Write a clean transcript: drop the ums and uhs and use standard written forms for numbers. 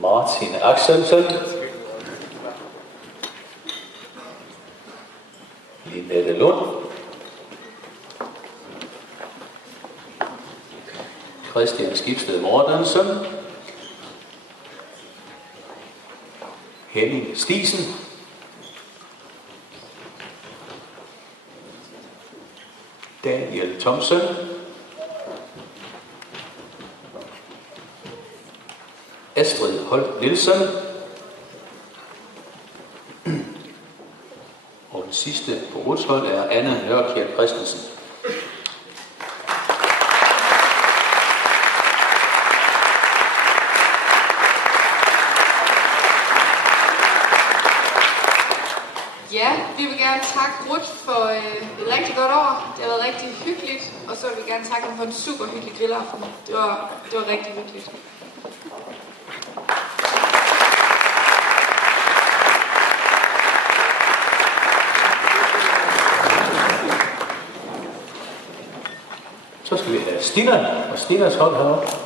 Martin Axelsen, Linette Lund, Christian Skibsted Mortensen, Henning Stisen, Daniel Thomsen, Astrid Holt Nielsen, og den sidste på rutshold er Anna Nørkjær Christensen. Ja, vi vil gerne takke Ruth for et rigtig godt år. Det har været rigtig hyggeligt, og så vil vi gerne takke dem for en super hyggelig grillaften. Det var rigtig hyggeligt. Så skal vi have Stina og Stinas hold heroppe.